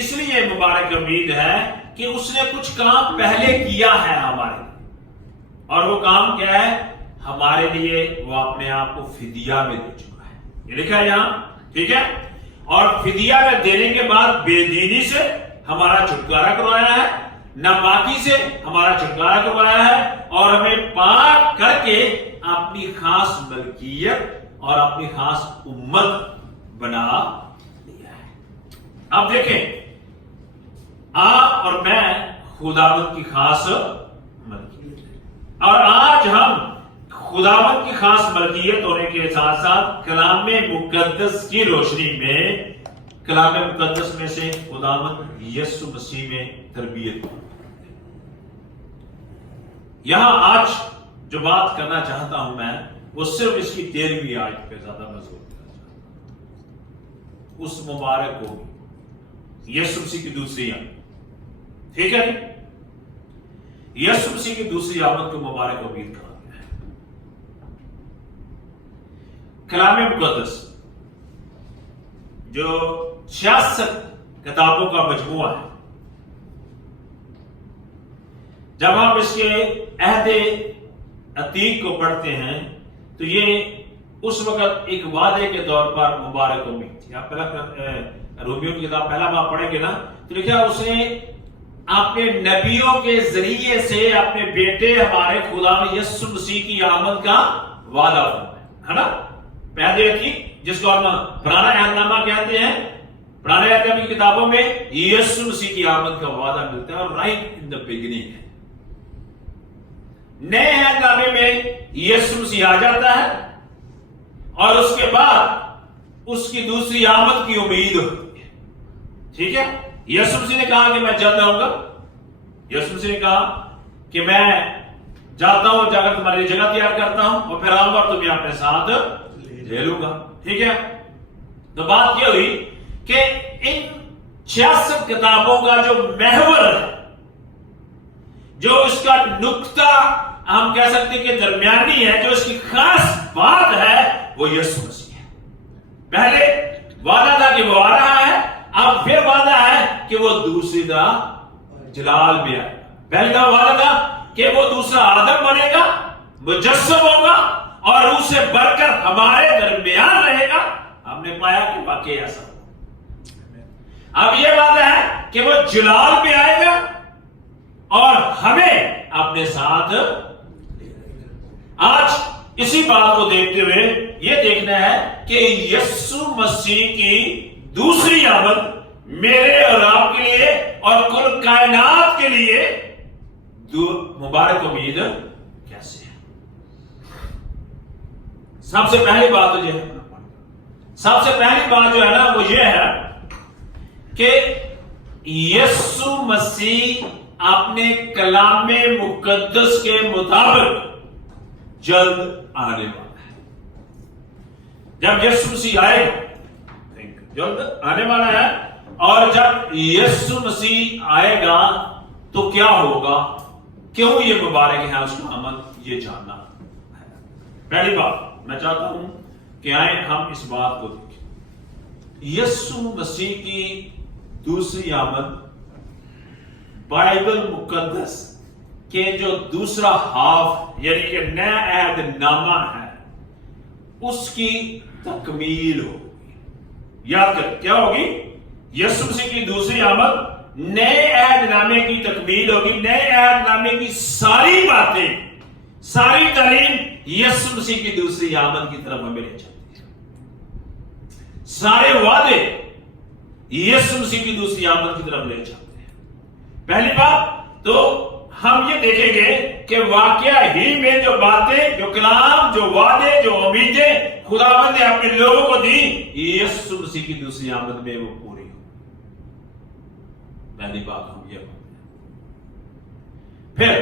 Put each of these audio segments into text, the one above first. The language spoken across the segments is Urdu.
اس لیے مبارک امید ہے کہ اس نے کچھ کام پہلے کیا ہے ہمارے لیے، اور وہ کام کیا ہے؟ ہمارے لیے وہ اپنے آپ کو فدیہ میں دے چکا ہے، یہ لکھا ہے یہاں، ٹھیک ہے؟ اور فدیہ میں دینے کے بعد بے دینی سے ہمارا چھٹکارا کروایا ہے، ناپاکی سے ہمارا چھٹکارا کروایا ہے، اور ہمیں پاک کر کے اپنی خاص ملکیت اور اپنی خاص امت بنا دیا ہے۔ اب دیکھیں، آپ اور میں خداوند کی خاص ملکیت، اور آج ہم خداوند کی خاص ملکیت ہونے کے ساتھ ساتھ کلام مقدس کی روشنی میں، کلام مقدس میں سے خداوند یسوع مسیح میں تربیت۔ یہاں آج جو بات کرنا چاہتا ہوں میں، وہ صرف اس کی 13ویں آیت پہ زیادہ مضبوط کرنا چاہتا ہوں، اس مبارک کو یسوع مسیح کی دوسری آمد، ٹھیک ہے؟ یسوع مسیح کی دوسری آمد کو مبارک امید کہا گیا ہے۔ کلام مقدس جو 66 کتابوں کا مجموعہ ہے، جب ہم اس کے عہد عتیق کو پڑھتے ہیں تو یہ اس وقت ایک وعدے کے طور پر مبارک امید تھی۔ آپ پہلا رومیو کی کتاب پہلا باب پڑھیں گے نا، تو لکھا اس نے اپنے نبیوں کے ذریعے سے اپنے بیٹے ہمارے خدا یسوع مسیح کی آمد کا وعدہ فرمایا ہے نا، پہلے عتیق جس کو ہم پرانا عہد نامہ کہتے ہیں، پرانے عہد نامے کی کتابوں میں یسوع مسیح کی آمد کا وعدہ ملتا ہے، اور رائٹ ان دا بگننگ ہے۔ نئے عہد نامے میں یسوع مسیح آ جاتا ہے، اور اس کے بعد اس کی دوسری آمد کی امید ہوتی ہے، ٹھیک ہے؟ یسوع مسیح نے کہا کہ میں جلد آؤں گا، یسوع مسیح نے کہا کہ میں جاتا ہوں، جا کر تمہاری جگہ تیار کرتا ہوں، اور پھر آؤں گا اور تمہیں اپنے ساتھ لے لوں گا، ٹھیک ہے؟ تو بات یہ ہوئی کہ ان 66 کتابوں کا جو محور ہے، جو اس کا نقطہ ہم کہہ سکتے کہ درمیانی ہے، جو اس کی خاص بات ہے، وہ یسوع مسیح ہے۔ پہلے وعدہ تھا کہ وہ آ رہا ہے، اب پھر وعدہ ہے کہ وہ دوسری طرح جلال میں آئے گا۔ پہلا وعدہ تھا کہ وہ دوسرا آدم بنے گا، مجسم ہوگا، اور روح سے بڑھ کر ہمارے درمیان رہے گا۔ ہم نے پایا کہ واقعی ایسا ہوا۔ اب یہ وعدہ ہے کہ وہ جلال میں آئے گا اور ہمیں اپنے ساتھ۔ آج اسی بات کو دیکھتے ہوئے یہ دیکھنا ہے کہ یسوع مسیح کی دوسری آمد میرے اور آپ کے لیے اور کل کائنات کے لیے مبارک امید کیسے ہے۔ سب سے پہلی بات تو یہ ہے، سب سے پہلی بات جو ہے نا وہ یہ ہے کہ یسوع مسیح اپنے کلام مقدس کے مطابق جلد آنے والا ہے۔ جب یسوع مسیح آئے گا، جلد آنے والا ہے، اور جب یسوع مسیح آئے گا تو کیا ہوگا، کیوں یہ مبارک ہے اس کا آمد، یہ جاننا ہے۔ پہلی بات میں چاہتا ہوں کہ آئیں ہم اس بات کو دیکھیں۔ یسوع مسیح کی دوسری آمد بائبل مقدس کہ جو دوسرا ہاف یعنی کہ نیا عہد نامہ ہے، اس کی تکمیل ہوگی۔ یاد کر کیا ہوگی؟ یسوع مسیح کی دوسری آمد نئے عہد نامے کی تکمیل ہوگی۔ نئے عہد نامے کی ساری باتیں، ساری تعلیم یسوع مسیح کی دوسری آمد کی طرف ہمیں لے جاتی ہے۔ سارے وعدے یسوع مسیح کی دوسری آمد کی طرف لے جاتے ہیں۔ پہلی بات تو ہم یہ دیکھیں گے کہ واقعہ ہی میں جو باتیں، جو کلام، جو وعدے، جو امیدیں خداوند نے اپنے لوگوں کو دی، یسوع مسیح کی دوسری آمد میں وہ پوری ہو۔ پہلی بات ہم یہ بات ہے۔ پھر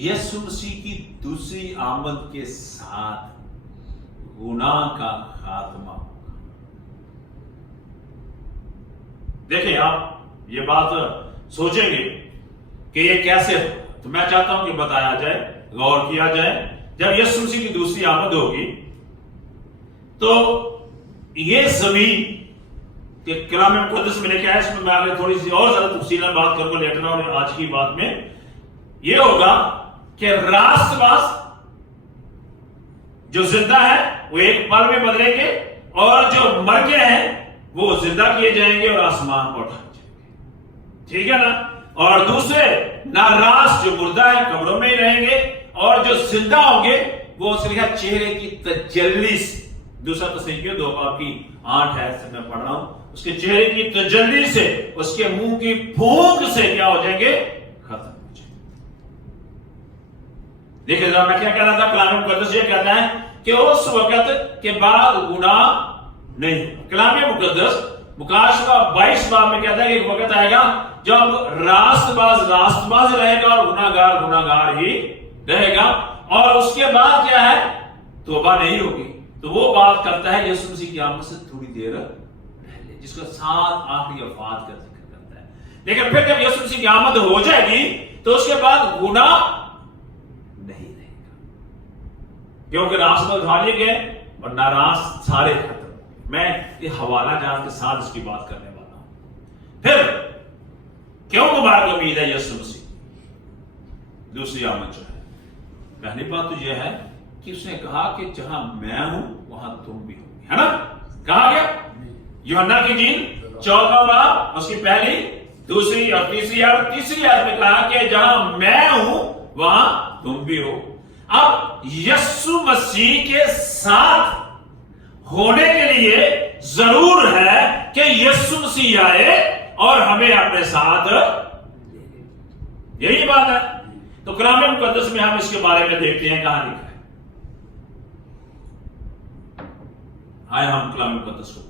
یسوع مسیح کی دوسری آمد کے ساتھ گناہ کا خاتمہ ہوگا۔ دیکھیں آپ یہ بات سوچیں گے کہ یہ کیسے ہو، تو میں چاہتا ہوں کہ بتایا جائے، غور کیا جائے۔ جب یسوع مسیح کی دوسری آمد ہوگی تو یہ زمین کہ کلام مقدس میں لکھا ہے، اس میں میں آگے تھوڑی سی اور زیادہ تفصیل بات کروں گا لیٹر اور آج کی بات میں یہ ہوگا کہ راست باز جو زندہ ہے وہ ایک پل میں بدلیں گے، اور جو مر گئے ہیں وہ زندہ کیے جائیں گے اور آسمان پر اٹھائے جائیں گے، ٹھیک ہے نا؟ اور دوسرے ناراض جو مردہ ہے قبروں میں ہی رہیں گے، اور جو زندہ ہوں گے وہ اس لکھا چہرے کی تجلی سے، دوسرا تسلیمیہ 2 باب کی 8 ہے، سے میں پڑھ رہا ہوں، اس کے چہرے کی تجلی سے، اس کے منہ کی پھونک سے کیا ہو جائیں گے؟ ختم ہو جائیں گے۔ دیکھیں ذرا میں کیا کہہ رہا تھا، کلام مقدس یہ کہتا ہے کہ اس وقت کے بعد گناہ نہیں۔ کلام مقدس مکاشفہ 22 باب میں کہتا ہے کہ ایک وقت آئے گا جب راست باز رہے گا اور گناہگار ہی رہے گا، اور اس کے بعد کیا ہے؟ توبہ نہیں ہوگی۔ تو وہ بات کرتا ہے یسوع مسیح کی آمد سے تھوڑی دیر پہلے، جس کا 7 آخری وفات کا ذکر کرتا ہے۔ لیکن پھر جب یسوع مسیح کی آمد ہو جائے گی تو اس کے بعد گناہ نہیں رہے گا، کیونکہ راست باز اٹھا لیے گئے اور ناراض سارے ختم۔ میں یہ حوالہ جات کے ساتھ اس کی بات کرنے والا ہوں۔ پھر کیوں مبارک امید ہے یسوع مسیح دوسری آمد جو ہے؟ پہلی بات تو یہ ہے کہ اس نے کہا کہ جہاں میں ہوں وہاں تم بھی ہو، ہے نا؟ کہا گیا یوحنا کی انجیل 14 باب اس کی پہلی، دوسری اور تیسری آیت میں کہا کہ جہاں میں ہوں وہاں تم بھی ہو۔ اب یسوع مسیح کے ساتھ ہونے کے لیے ضرور ہے کہ یسوع مسیح آئے اور ہمیں اپنے ساتھ، یہی بات ہے۔ تو کلام مقدس میں ہم اس کے بارے میں دیکھتے ہیں کہاں لکھا ہے۔ آئے ہم کلام مقدس کو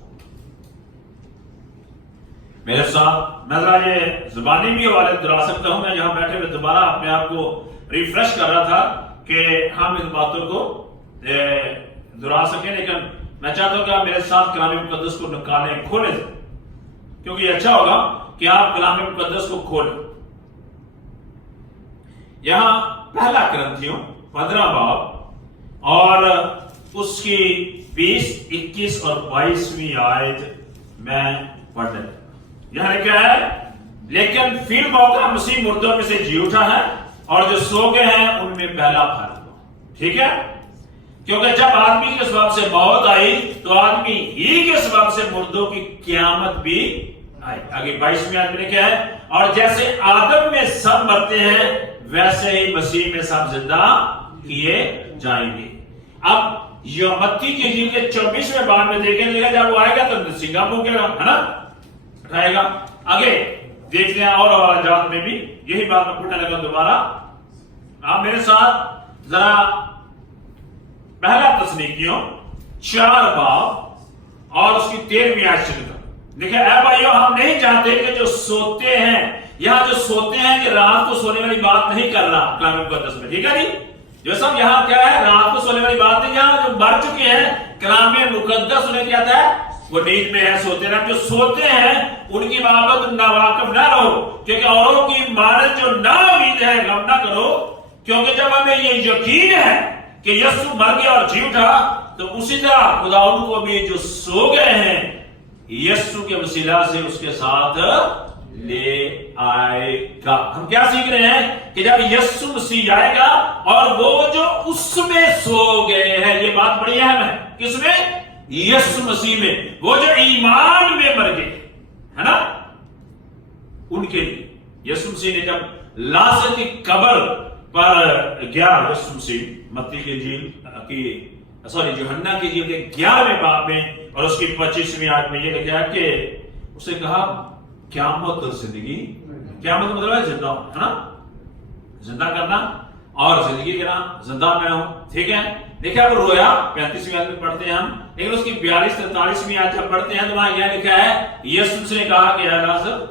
میرے ساتھ، میں ذرا یہ زبانی بھی حوالے دہرا سکتا ہوں، میں یہاں بیٹھے ہوئے دوبارہ اپنے آپ کو ریفریش کر رہا تھا کہ ہم اس باتوں کو دہرا سکیں، لیکن میں چاہتا ہوں کہ آپ میرے ساتھ کلام مقدس کو نکالیں، کھولیں، کیونکہ یہ اچھا ہوگا کہ آپ کلام مقدس کو کھولیں۔ یہاں پہلا کرنتھیوں 15 باب اور اس کی 20، 21 اور 22ویں آیت میں پڑھنے لگا۔ یہاں لکھا ہے لیکن فی الموقع مسیح مردوں میں سے جی اٹھا ہے اور جو سو گئے ہیں ان میں پہلا پھل ہوا، ٹھیک ہے؟ کیونکہ جب آدمی کے سبب سے موت آئی تو آدمی ہی کے سبب سے مردوں کی قیامت بھی آئی۔ آگے 22ویں آیت میں لکھا ہے اور جیسے آدم میں سب مرتے ہیں ویسے ہی مسیح میں سب زندہ کیے جائیں گے۔ اب یہ متی کی انجیل کے 24ویں باب میں دیکھیں گے جب وہ آئے گا تو سنگا منہ کے ہے نا اٹھائے گا۔ آگے دیکھتے ہیں اور حوالات میں بھی یہی بات میں پڑھنے لگا دوبارہ۔ آپ میرے ساتھ ذرا پہلا تسنیکیوں 4 باب اور اس کی 13ویں آیت سے دیکھیں، اے بھائیو ہم نہیں چاہتے کہ جو سوتے ہیں، یہاں جو سوتے ہیں کہ رات کو سونے والی بات نہیں کر رہا کلام مقدس میں، ٹھیک ہے نہیں؟ جو سب یہاں کیا ہے رات کو سونے والی بات نہیں، یہاں جو مر چکے ہیں کلام مقدس انہیں کیا ہے وہ نیند میں ہے، سوتے رہے۔ جو سوتے ہیں ان کی بابت ناواقف نہ رہو، کیونکہ اوروں کی مانند جو نا امید ہے غم نہ کرو، کیونکہ جب ہمیں یہ یقین ہے کہ یسوع مر گیا اور جی اٹھا تو اسی طرح خدا ان کو بھی جو سو گئے ہیں یسوع کے وسیلہ سے اس کے ساتھ لے آئے گا۔ ہم کیا سیکھ رہے ہیں کہ جب یسوع مسیح آئے گا اور وہ جو اس میں سو گئے ہیں، یہ بات بڑی اہم ہے، کس میں؟ یسوع مسیح میں، وہ جو ایمان میں مر گئے ہے نا، ان کے لیے یسوع مسیح نے جب لازر کی قبر پر گیا، یسوع مسیح متی کی انجیل کی یوحنا کی انجیل کے 11ویں باب میں اور اس کی 25ویں آیت میں یہ لکھا ہے کہ اسے کہا قیامت اور زندگی، قیامت مطلب ہے زندہ ہونا، ہے نا، زندہ کرنا اور زندگی کرنا، زندہ میں ہوں، ٹھیک ہے؟ دیکھیں وہ رویا 35ویں آیت میں پڑھتے ہیں ہم، لیکن اس کی 42 43ویں آیت جب پڑھتے ہیں تو وہاں یہ لکھا ہے یسوع نے کہا کہ اے لازر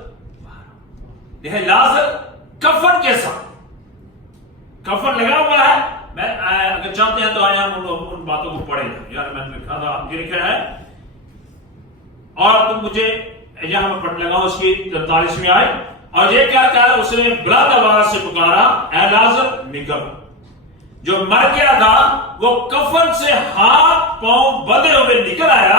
دیکھیں لازر کفن کے ساتھ، کفن لگا ہوا ہے۔ میں اگر چاہتے ہیں تو آئے ہم ان باتوں کو پڑھیں، یار میں نے لکھا تھا یہ لکھا ہے اور تم مجھے یہاں میں پڑھنے لگا اس کی 43ویں آیت، اور یہ کیا کہا اس نے بلند آواز سے پکارا اے لازر نکل۔ جو مر گیا تھا وہ کفن سے ہاتھ پاؤں بندھے ہوئے نکل آیا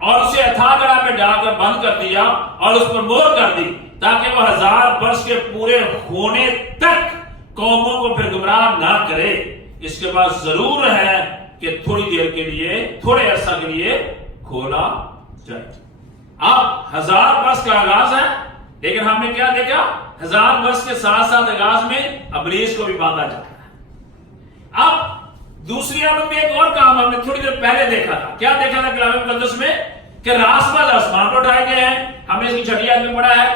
اور اسے اتھاہ گڑھا میں ڈال کر بند کر دیا اور اس پر مہر کر دی تاکہ وہ 1000 برس کے پورے ہونے تک قوموں کو پھر گمراہ نہ کرے. اس کے بعد ضرور ہے کہ تھوڑی دیر کے لیے، تھوڑے عرصہ کے لیے کھولا جائے. اب 1000 برس کا آغاز ہے، لیکن ہم نے کیا دیکھا؟ 1000 برس کے ساتھ ساتھ آغاز میں ابلیس کو بھی باندھا جاتا ہے. اب دوسری عالم میں ایک اور کام ہم نے تھوڑی دیر پہلے دیکھا تھا. کیا دیکھا تھا کلام مقدس میں؟ کہ راست باز آسمان پر اٹھائے گئے ہیں. ہم نے اس کی چھٹی آیت میں پڑھا ہے.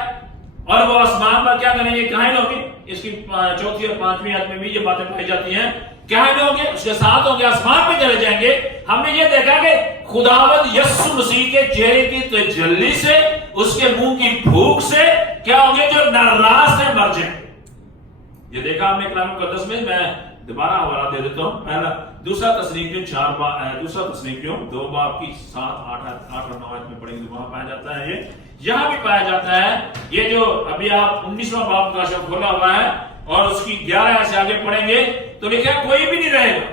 اور وہ آسمان پر کیا کریں گے؟ کاہن ہوں گے. اس کی چوتھی اور پانچویں آیت میں بھی یہ باتیں پائی جاتی ہیں. کاہن ہوں گے، اس کے ساتھ ہوں گے، آسمان پہ چلے جائیں گے. ہم نے یہ دیکھا کہ خداوند یسوع مسیح کے چہرے کی تجلی سے، اس کے منہ کی بھوک سے کیا ہوں گے؟ جو ناراض سے مر جائیں. یہ دیکھا ہم نے کلام مقدس میں. میں دوبارہ حوالہ دے دیتا ہوں. پہلا دوسرا تسنیکیوں 2 باب کی 7 8 اور 9 آیت میں پڑھیں گے. وہاں پایا جاتا ہے یہ. یہاں بھی پایا جاتا ہے. یہ جو ابھی آپ 19واں باب کا شب کھولا ہوا ہے اور اس کی 11 آیت سے آگے پڑھیں گے تو لکھا ہے کوئی بھی نہیں رہے گا،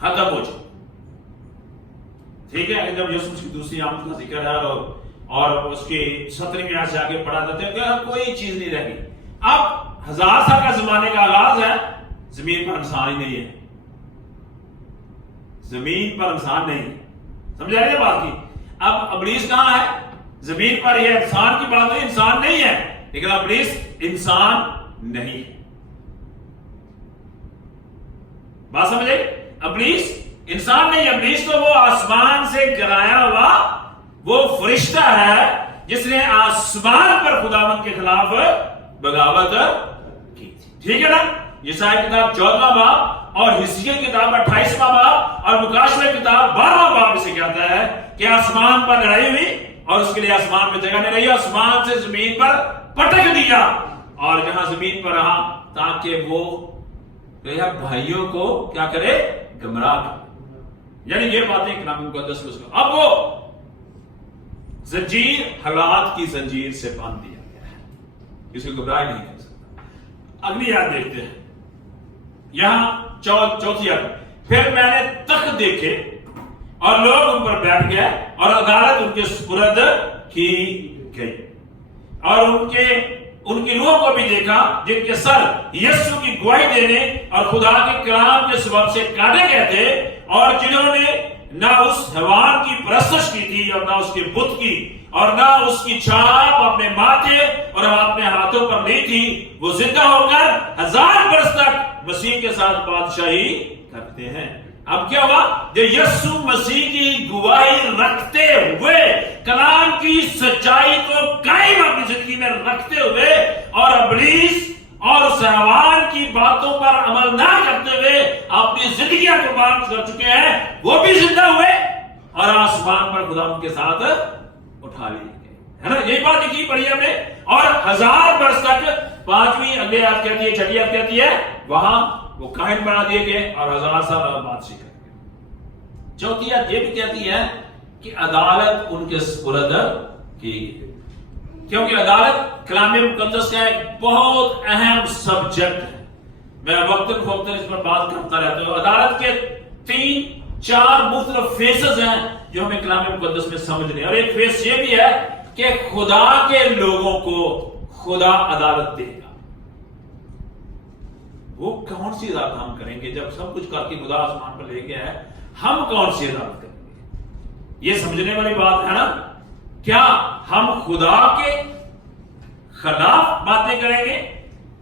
ختم ہو جائے. ٹھیک ہے. جب یسوع کی دوسری آمد کا ذکر ہے اور اس کی 17ویں آیت سے آگے پڑھا جاتا ہے کہ کوئی چیز نہیں رہے گی. اب 1000 سال کا زمانے کا آغاز ہے. زمین پر انسان ہی نہیں ہے. زمین پر انسان نہیں. سمجھ آئے بات کی؟ اب ابلیس کہاں ہے؟ زمین پر. یہ انسان کی بات نہیں، انسان نہیں ہے. لیکن ابلیس انسان نہیں ہے. بات سمجھے؟ ابلیس انسان نہیں. ابلیس تو وہ آسمان سے گرایا ہوا وہ فرشتہ ہے جس نے آسمان پر خداوند کے خلاف بغاوت کی. ٹھیک ہے نا؟ یسایا کتاب 14واں باب اور حزقیل کتاب 28واں باب اور مکاشفہ کتاب 12واں باب اسے کہتا ہے کہ آسمان پر لڑائی ہوئی اور اس کے لیے آسمان پہ جگہ نہیں رہی. آسمان سے زمین پر پٹک دیا اور جہاں زمین پر رہا تاکہ وہ بھائیوں کو کیا کرے؟ گمراہ کرے. یعنی یہ باتیں کلام مقدس میں. اب وہ زنجیر حالات کی زنجیر سے باندھ دیا گیا ہے، کسی کو گمراہ نہیں کر سکتا. اگلی یاد دیکھتے ہیں. یہاں چوتھی آیت. پھر میں نے تخت دیکھے اور لوگ ان پر بیٹھ گئے اور عدالت ان کے سپرد کی گئی اور ان کی روح کو بھی دیکھا جن کے سر یسوع کی گواہی دینے اور خدا کے کلام کے سبب سے کاٹے گئے تھے اور جنہوں نے نہ اس حیوان کی پرستش کی تھی اور نہ اس کے بت کی اور نہ اس کی چھاپ اپنے ماتھے اور اپنے ہاتھوں پر نہیں تھی، وہ زندہ ہو کر 1000 برس تک مسیح کے ساتھ بادشاہی کرتے ہیں. اب کیا ہوا؟ جو یسوع مسیح کی گواہی رکھتے ہوئے، کلام کی سچائی کو قائم اپنی زندگی میں رکھتے ہوئے اور ابلیس اور اس حیوان کی باتوں پر عمل نہ کرتے ہوئے اپنی زندگیاں قربان کر چکے ہیں، وہ بھی زندہ ہوئے اور آسمان پر خدا ان کے ساتھ اٹھا لیے گئے. ہے نا؟ یہی بات لکھی پڑھی ہم نے. اور 1000 برس تک 5ویں اگلی آیت کہتی ہے، چھٹی آیت کہتی ہے وہاں وہ کاہن بنا دیے گئے اور 1000 سال بادشاہی کر گئے. چوتھی آیت یہ بھی کہتی ہے کہ عدالت ان کے سپرد کی گئی، کیونکہ عدالت کلام مقدس کا ایک بہت اہم سبجیکٹ ہے. میں وقتاً فوقتاً اس پر بات کرتا رہتا ہوں. عدالت کے 3-4 مختلف فیسز ہیں جو ہمیں کلام مقدس میں سمجھنے ہیں. اور ایک فیس یہ بھی ہے کہ خدا کے لوگوں کو خدا عدالت دے گا. وہ کون سی عدالت ہم کریں گے؟ جب سب کچھ کر کے خدا آسمان پر لے گیا ہے، ہم کون سی عدالت کریں گے؟ یہ سمجھنے والی بات ہے نا. کیا ہم خدا کے خلاف باتیں کریں گے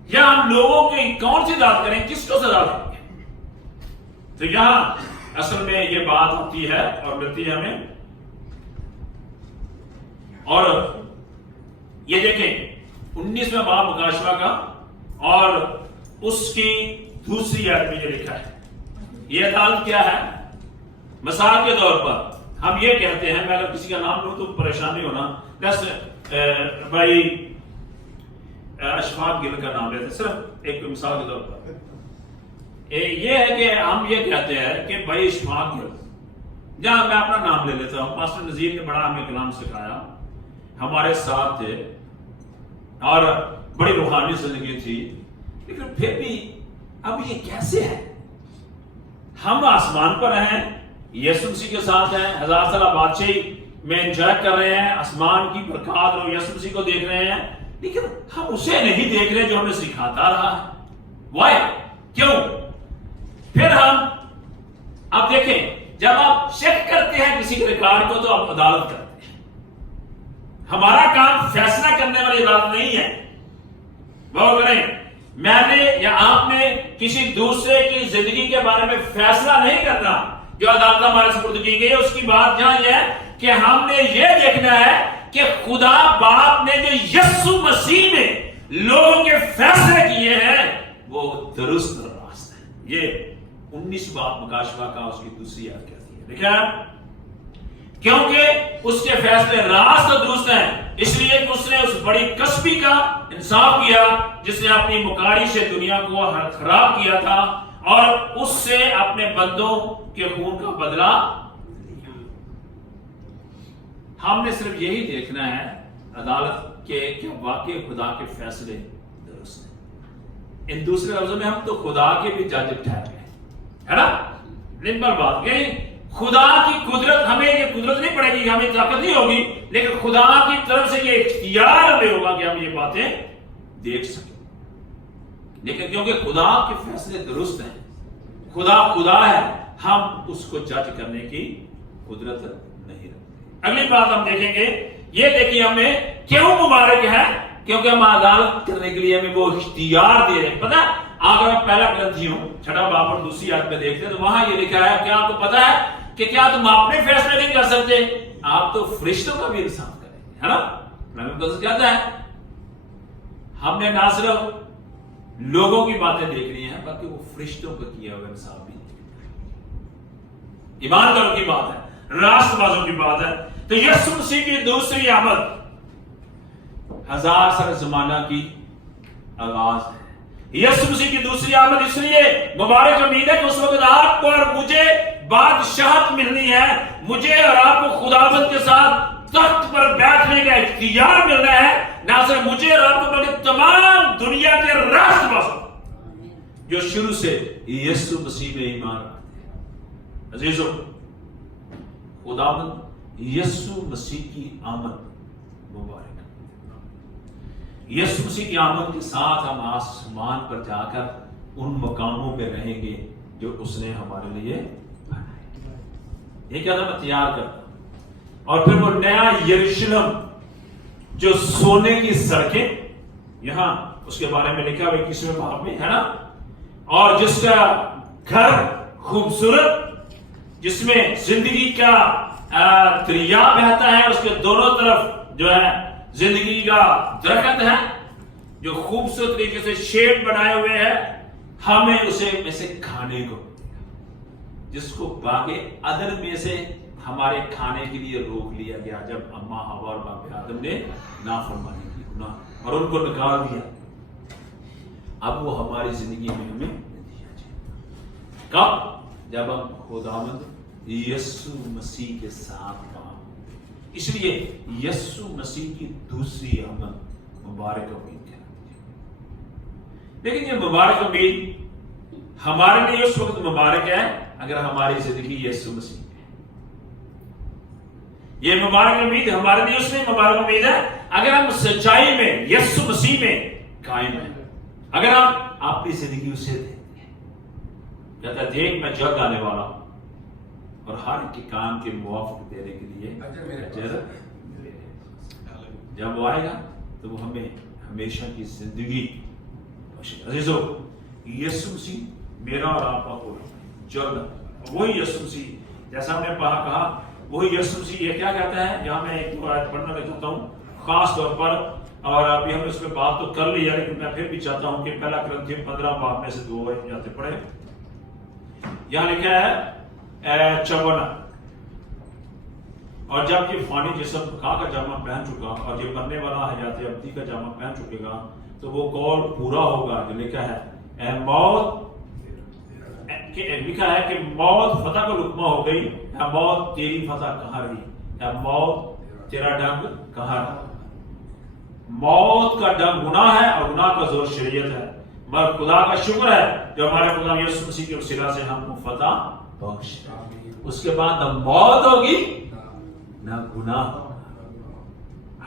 یا ہم لوگوں کی کون سی عدالت کریں؟ کس کو سزا دیں گے؟ تو یہاں اصل میں یہ بات ہوتی ہے اور ملتی ہے ہمیں. اور یہ دیکھیں 19واں باب مکاشفہ کا اور اس کی دوسری آیت میں یہ لکھا ہے. یہ عدالت کیا ہے؟ مثال کے طور پر ہم یہ کہتے ہیں، میں اگر کسی کا نام لوں تو پریشان نہیں ہونا. جیسے بھائی اشفاق گل کا نام لیتے ہیں، صرف ایک مثال کے طور پر. یہ ہے کہ ہم یہ کہتے ہیں کہ بھائی اشفاق گل، جہاں میں اپنا نام لے لیتا ہوں. پاسٹر نذیر نے بڑا ہمیں کلام سکھایا، ہمارے ساتھ تھے اور بڑی روحانی زندگی تھی. لیکن پھر بھی اب یہ کیسے ہے؟ ہم آسمان پر ہیں، یسوع مسیح کے ساتھ ہیں، 1000 سالہ بادشاہی میں انجوائے کر رہے ہیں، آسمان کی برکات اور یسوع مسیح کو دیکھ رہے ہیں، لیکن ہم اسے نہیں دیکھ رہے جو ہمیں سکھاتا رہا ہے۔ وائی؟ کیوں؟ پھر ہم اب دیکھیں، جب آپ چیک کرتے ہیں کسی کے ریکارڈ کو تو آپ عدالت کرتے ہیں۔ ہمارا کام فیصلہ کرنے والی عدالت نہیں ہے۔ وہ کریں، میں نے یا آپ نے کسی دوسرے کی زندگی کے بارے میں فیصلہ نہیں کرنا۔ جو عدالت ہمارے سپرد کی گئی ہے اس کی بات جہاں یہ ہے کہ ہم نے یہ دیکھنا ہے کہ خدا باپ نے جو یسوع مسیح میں لوگوں کے فیصلے کیے ہیں وہ درست اور راست ہے۔ یہ 19 باب مکاشفہ کا اس کی دوسری آیت کہتی ہے، دیکھیں، کیونکہ اس کے فیصلے راست اور درست ہیں، اس لیے کہ اس نے اس بڑی کسبی کا انصاف کیا جس نے اپنی مکاری سے دنیا کو خراب کیا تھا اور اس سے اپنے بندوں کے خون کا بدلہ۔ ہم نے صرف یہی دیکھنا ہے عدالت کے کہ واقعی خدا کے فیصلے درست ہیں۔ ان دوسرے لفظوں میں ہم تو خدا کے بھی جج ٹھہر گئے، ہے نا؟ نمبر بات کہ خدا کی قدرت، ہمیں یہ قدرت نہیں پڑے گی، ہمیں طاقت نہیں ہوگی، لیکن خدا کی طرف سے یہ اختیار ہمیں ہوگا کہ ہم یہ باتیں دیکھ سکیں۔ لیکن کیونکہ خدا کے فیصلے درست ہیں، خدا ہے، ہم اس کو جج کرنے کی قدرت نہیں رکھتے۔ اگلی بات ہم دیکھیں گے، یہ دیکھیے ہمیں کیوں مبارک ہے، کیونکہ ہم عدالت کرنے کے لیے ہمیں وہ اختیار دے رہے ہیں۔ پتہ اگر آپ پہلا کرنتھیوں 6 باب اور دوسری آیت میں دیکھتے ہیں تو وہاں یہ لکھا ہے، کیا آپ کو پتا ہے کہ کیا تم اپنے فیصلے نہیں کر سکتے، آپ تو فرشتوں کا بھی انصاف کریں گے، ہے نا؟ میں کہتا ہے ہم نے نہ صرف لوگوں کی باتیں دیکھنی ہیں بلکہ وہ فرشتوں کا کیا ہوا انصاف بھی ایمانداروں کی بات ہے، راست بازوں کی بات ہے۔ تو یسوع مسیح کی دوسری آمد 1000 سال زمانہ کی آغاز ہے۔ یسوع مسیح کی دوسری آمد اس لیے مبارک امید ہے کہ اس وقت آپ کو اور مجھے بادشاہت ملنی ہے، مجھے اور آپ کو خداوند کے ساتھ تخت پر بیٹھنے کا اختیار ملنا ہے، نہ صرف مجھے اور آپ کو بلکہ تمام دنیا کے راست بازوں جو شروع سے یسوع مسیح میں ایمان رکھتے ہیں۔ عزیزو، خداوند یسوع مسیح کی آمد مبارک۔ یسوع مسیح کی آمد کے ساتھ ہم آسمان پر جا کر ان مقاموں پہ رہیں گے جو اس نے ہمارے لیے بنائے۔ یہ کہتا میں تیار کرتا ہوں، اور پھر وہ نیا یروشلم جو سونے کی سڑکیں، یہاں اس کے بارے میں لکھا ہوا 21ویں باب میں، ہے نا؟ اور جس کا گھر خوبصورت، جس میں زندگی کا دریا بہتا ہے، اس کے دونوں طرف جو ہے زندگی کا درخت ہے جو خوبصورت طریقے سے شیپ بنائے ہوئے ہیں، ہمیں اسے میں سے کھانے کو، جس کو باغ عدن میں سے ہمارے کھانے کے لیے روک لیا گیا جب اماں حوا اور باپ آدم نے نافرمانی کی، گناہ، اور ان کو نکال دیا۔ اب وہ ہماری زندگی میں ہمیں دیا جائے، کب؟ جب ہم خداوند یسوع مسیح کے ساتھ کام۔ اس لیے یسوع مسیح کی دوسری آمد مبارک امید ہے۔ لیکن یہ مبارک امید ہمارے لیے اس وقت مبارک ہے اگر ہماری زندگی یسوع مسیح میں ہے۔ یہ مبارک امید ہمارے لیے اس میں مبارک امید ہے اگر ہم سچائی میں یسوع مسیح میں قائم ہیں، اگر ہم اپنی زندگی اسے دیتے ہیں۔ کہتا ہے دیکھ میں جلد آنے والا ہوں اور ہر کے کام کے موافق دینے کے لیے اجر۔ جب وہ آئے گا تو وہ ہمیں ہمیشہ کی زندگی۔ عزیزو، یسوع مسیح میرا اور آپ کا قول جلد، وہی یسوع مسیح جیسا ہم نے کہا، وہی یسوع مسیح۔ یہ کیا کہتا ہے؟ یہاں میں ایک آیت پڑھنا چاہتا ہوں خاص طور پر، اور ابھی ہم اس پہ بات تو کر لی ہے لیکن میں پھر بھی چاہتا ہوں کہ پہلا کرنتھیوں 15 باب میں سے 2 جاتے پڑھے۔ یہاں لکھا ہے 54، اور جب یہ فانی جسم بقا کا جامہ پہن چکا اور یہ مرنے والا حیات ابدی کا جامہ پہن چکے گا تو وہ قول پورا ہوگا جو لکھا ہے، اے موت، لکھا ہے کہ موت فتح کو لقمہ ہو گئی، اے موت تیری فتح کہاں رہی، اے موت تیرا ڈنگ کہاں رہا۔ موت کا ڈنگ گناہ ہے اور گناہ کا زور شریعت ہے، مگر خدا کا شکر ہے جو ہمارے خدا یسوع مسیح کے وسیلہ سے ہم کو فتح بخش۔ اس کے بعد نہ موت ہوگی نہ گناہ ہوگا.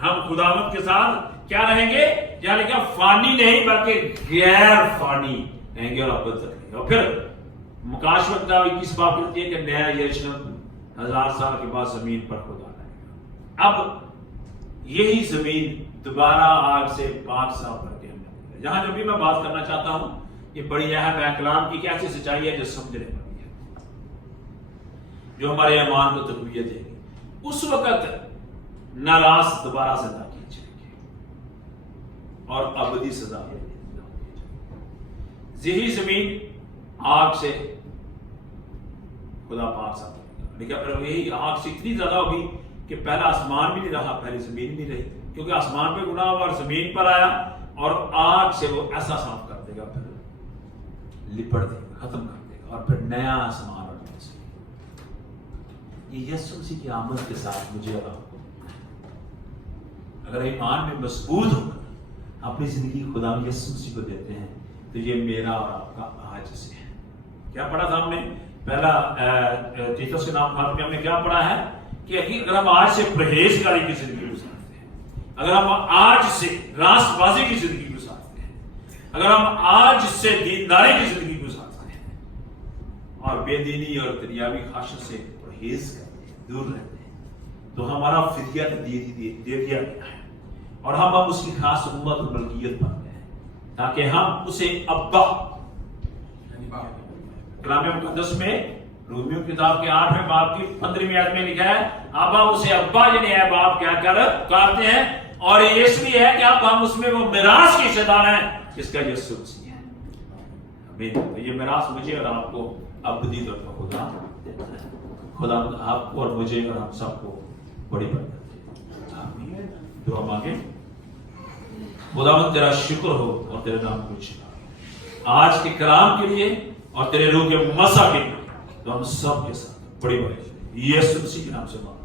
ہم خداوند کے ساتھ کیا رہیں گے؟ یعنی کہ فانی نہیں بلکہ غیر فانی رہیں گے اور ابد تک رہیں گے. اور پھر مکاشفہ کتاب 21 باب کہتی ہے کہ نیا یروشلم 1000 سال کے بعد زمین پر خدا رہے گا. اب یہی زمین دوبارہ آگ سے پاک صاف کر کے ہمیں. یہاں جو بھی میں بات کرنا چاہتا ہوں یہ بڑی اہم ہے. کلام کی کیسی سچائی ہے جو سمجھنے والی ہے، جو ہمارے ایمان کو تقویت دے گی. اس وقت ناراض دوبارہ زندہ کیے جائیں گے اور ابدی سزا دے دی. یہی زمین آگ سے خدا پاک صاف کرے گا. لیکن پھر یہی آگ سے اتنی زیادہ ہوگی کہ پہلا آسمان بھی نہیں رہا، پہلی زمین بھی نہیں رہی، کیونکہ آسمان پہ گناہ ہوا اور زمین پر آیا اور آگ سے وہ ایسا صاف کر دے گا، پھر لپٹ دے گا، ختم کر دے گا اور پھر نیا آسمان اور نئی زمین. یہ یسوع مسیح کی آمد کے ساتھ مجھے اور آپ کو اگر ایمان میں مضبوط ہو کر اپنی زندگی خدا یسوع مسیح کو دیتے ہیں تو یہ میرا اور آپ کا آج سے ہے. کیا پڑھا تھا ہم نے؟ پہلا تیتس کے نام خاتمے میں ہم نے کیا پڑھا ہے کہ اگر ہم آج سے پرہیزگاری کی زندگی گزارتے ہیں، اگر ہم آج سے راست بازی کی زندگی گزارتے ہیں، اگر ہم آج سے دینداری کی زندگی گزارتے ہیں اور بے دینی اور دنیاوی خواہشوں سے پرہیز کرتے ہیں، دور رہتے ہیں، تو ہمارا فدیہ دے دیا گیا ہے اور ہم اب اس کی خاص امت اور ملکیت بن گئے ہیں تاکہ ہم اسے ابا. کلام مقدس میں رومیو کتاب کے 8ویں باب کی 15ویں آیت میں لکھا ہے اب ہم اسے ابا یعنی اے باپ کہہ کر پکارتے ہیں، اور یہ اس لیے ہے کہ اب ہم اس میں وہ میراث کے حصے دار ہیں جس کا یسوع مسیح ہے. آمین. یہ میراث مجھے اور آپ کو ابدی طور پر خدا دیتا ہے. خدا آپ کو اور مجھے اور ہم سب کو بڑی برکت دے. آمین. دعا مانگیں. خداوند تیرا شکر ہو اور تیرے نام کو شکر آج کے کلام کے لیے اور تیرے روح کے مسا کے لیے تو ہم سب کے ساتھ بڑی بڑی یسوع مسیح کے نام سے مانگتے ہیں.